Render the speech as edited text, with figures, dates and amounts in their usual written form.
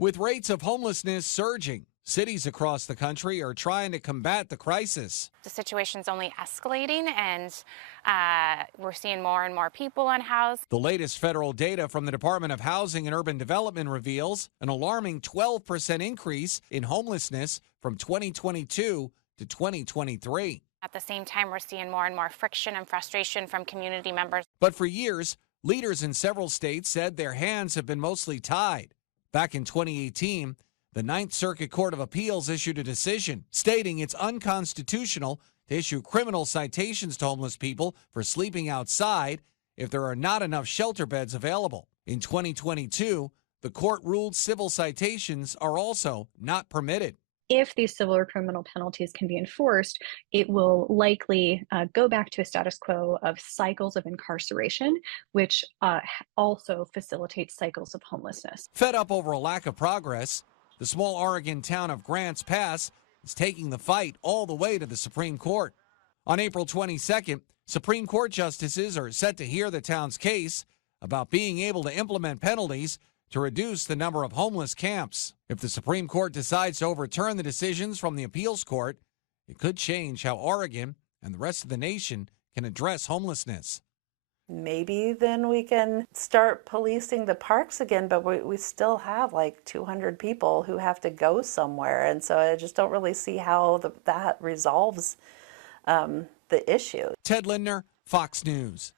With rates of homelessness surging, cities across the country are trying to combat the crisis. The situation's only escalating, and we're seeing more and more people unhoused. The latest federal data from the Department of Housing and Urban Development reveals an alarming 12% increase in homelessness from 2022 to 2023. At the same time, we're seeing more and more friction and frustration from community members. But for years, leaders in several states said their hands have been mostly tied. Back in 2018, the Ninth Circuit Court of Appeals issued a decision stating it's unconstitutional to issue criminal citations to homeless people for sleeping outside if there are not enough shelter beds available. In 2022, the court ruled civil citations are also not permitted. If these civil or criminal penalties can be enforced, it will likely go back to a status quo of cycles of incarceration, which also facilitates cycles of homelessness. Fed up over a lack of progress, the small Oregon town of Grants Pass is taking the fight all the way to the Supreme Court. On April 22nd, Supreme Court justices are set to hear the town's case about being able to implement penalties to reduce the number of homeless camps. If the Supreme Court decides to overturn the decisions from the appeals court, it could change how Oregon and the rest of the nation can address homelessness. Maybe then we can start policing the parks again, but we still have like 200 people who have to go somewhere. And so I just don't really see how that resolves the issue. Ted Lindner, Fox News.